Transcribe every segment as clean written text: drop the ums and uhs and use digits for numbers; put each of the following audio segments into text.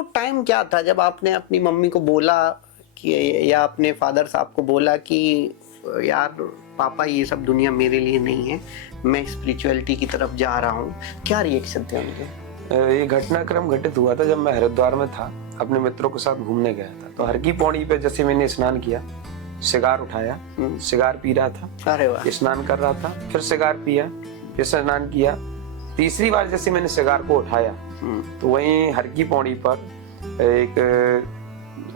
वो टाइम क्या था जब आपने अपनी मम्मी को बोला कि, या अपने फादर साहब को बोला कि यार पापा ये सब दुनिया मेरे लिए नहीं है, मैं स्पिरिचुअलिटी की तरफ जा रहा हूँ? क्या रिएक्शन थे उनके? ये घटनाक्रम घटित हुआ था जब मैं हरिद्वार में था, अपने मित्रों के साथ घूमने गया था। तो हर की पौड़ी पे जैसे मैंने स्नान किया, सिगार उठाया, सिगार पी रहा था, अरे वाह। स्नान कर रहा था, फिर सिगार पिया, फिर स्नान किया। तीसरी बार जैसे मैंने सिगार को उठाया तो वहीं हर की पौड़ी पर एक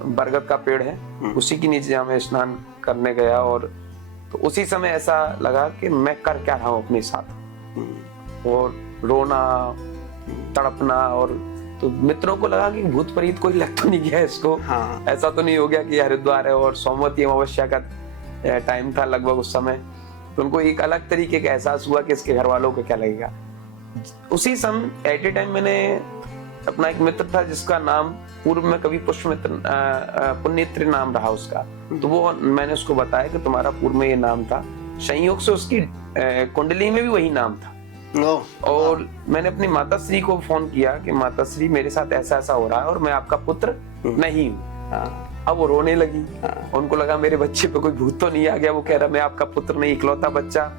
बरगद का पेड़ है, उसी के नीचे जहाँ मैं स्नान करने गया। और तो उसी समय ऐसा लगा कि मैं कर क्या रहा हूँ अपने साथ, और रोना, तड़पना। और तो मित्रों को लगा कि भूत प्रेत कोई लग तो नहीं गया इसको। हाँ। ऐसा तो नहीं हो गया कि हरिद्वार है और सोमवती अमावस्या का टाइम था लगभग उस समय। तो उनको एक अलग तरीके का एहसास हुआ कि इसके घर वालों को क्या लगेगा। उसी समय एट ए टाइम मैंने अपना एक मित्र था जिसका नाम पूर्व में कभी पुण्यमित्र नाम रहा उसका, तो वो मैंने उसको बताया कि तुम्हारा पूर्व में ये नाम था। संयोग से उसकी कुंडली में भी वही नाम था। और मैंने अपनी माता श्री को फोन किया कि माता श्री मेरे साथ ऐसा ऐसा हो रहा है और मैं आपका पुत्र नहीं हूँ। अब वो रोने लगी। उनको लगा मेरे बच्चे पे कोई भूत तो नहीं आ गया। वो कह रहा मैं आपका पुत्र नहीं, इकलौता बच्चा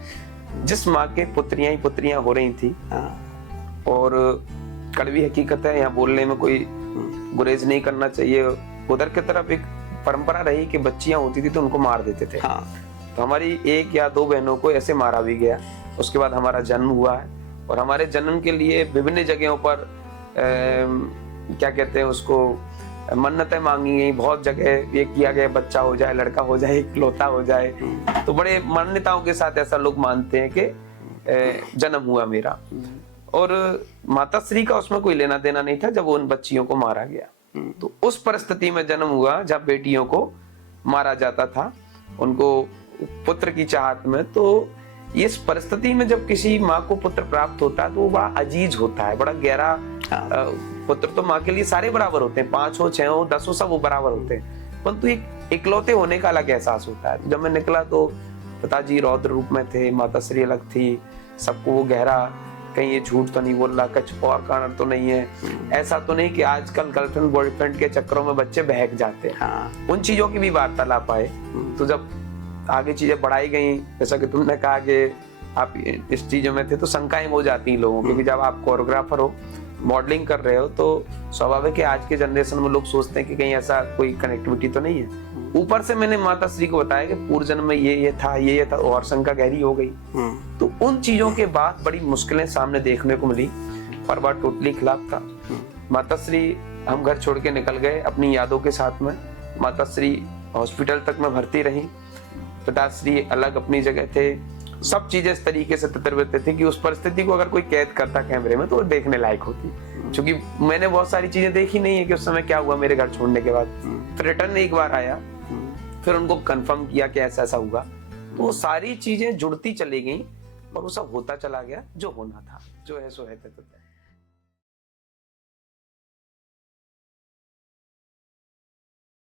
जिस माँ के पुत्रियां ही पुत्रियां हो रही थी। और कड़वी हकीकत है, यहाँ बोलने में कोई गुरेज नहीं करना चाहिए। उधर की तरफ एक परंपरा रही कि बच्चियां होती थी तो उनको मार देते थे। तो हमारी एक या दो बहनों को ऐसे मारा भी गया। उसके बाद हमारा जन्म हुआ है और हमारे जन्म के लिए विभिन्न जगहों पर क्या कहते हैं उसको, मन्नतें मांगी गई। बहुत जगह ये किया गया बच्चा हो जाए, लड़का हो जाए, इकलौता हो जाए। तो बड़े मान्यताओं के साथ ऐसा लोग मानते हैं कि जन्म हुआ मेरा। और माता श्री का उसमें कोई लेना देना नहीं था जब उन बच्चियों को मारा गया। तो उस परिस्थिति में जन्म हुआ जब बेटियों को मारा जाता था, उनको पुत्र की चाहत में। तो इस परिस्थिति में जब किसी माँ को पुत्र प्राप्त होता है तो वो बड़ा अजीज होता है, बड़ा गहरा। पुत्र तो माँ के लिए सारे बराबर होते हैं, 5 हो 6 हो 10 हो, सब वो बराबर होते हैं, परंतु एक इकलौते होने का अलग एहसास होता है। जब मैं निकला तो पिताजी रौद्र रूप में थे, माता श्री अलग थी। सबको वो गहरा, कहीं ये झूठ तो नहीं बोल रहा, कुछ और कारण तो नहीं है। ऐसा तो नहीं कि आजकल गर्लफ्रेंड बॉयफ्रेंड के चक्करों में बच्चे बहक जाते हैं। उन चीजों की भी वार्तालाप आए। तो जब आगे चीजें बढ़ाई गई, जैसा कि तुमने कहा कि आप इस चीजों में थे, तो शंकाएं हो जाती हैं लोगों, क्योंकि जब आप कोरियोग्राफर हो, मॉडलिंग कर रहे हो, तो स्वाभाविक है आज के जनरेशन में लोग सोचते हैं कि कहीं ऐसा कोई कनेक्टिविटी तो नहीं है। ऊपर से मैंने माता श्री को बताया कि पूर्व जन्म में ये था, ये था, और शंका गहरी हो गई। तो उन चीजों के बाद बड़ी मुश्किलें सामने देखने को मिली, पर वह टोटली खिलाफ था। माता श्री, हम घर छोड़ के निकल गए अपनी यादों के साथ में। माता श्री हॉस्पिटल तक में भर्ती रही, पिताश्री अलग अपनी जगह थे। सब चीजें इस तरीके से तितरबितर थी कि उस परिस्थिति को अगर कोई कैद करता कैमरे में तो वो देखने लायक होती। क्योंकि मैंने बहुत सारी चीजें देखी नहीं है कि उस समय क्या हुआ मेरे घर छोड़ने के बाद। फिर रिटर्न एक बार आया, फिर उनको कंफर्म किया कि ऐसा ऐसा हुआ। तो वो सारी चीजें जुड़ती चली गई और वो सब होता चला गया जो होना था। जो है सो है।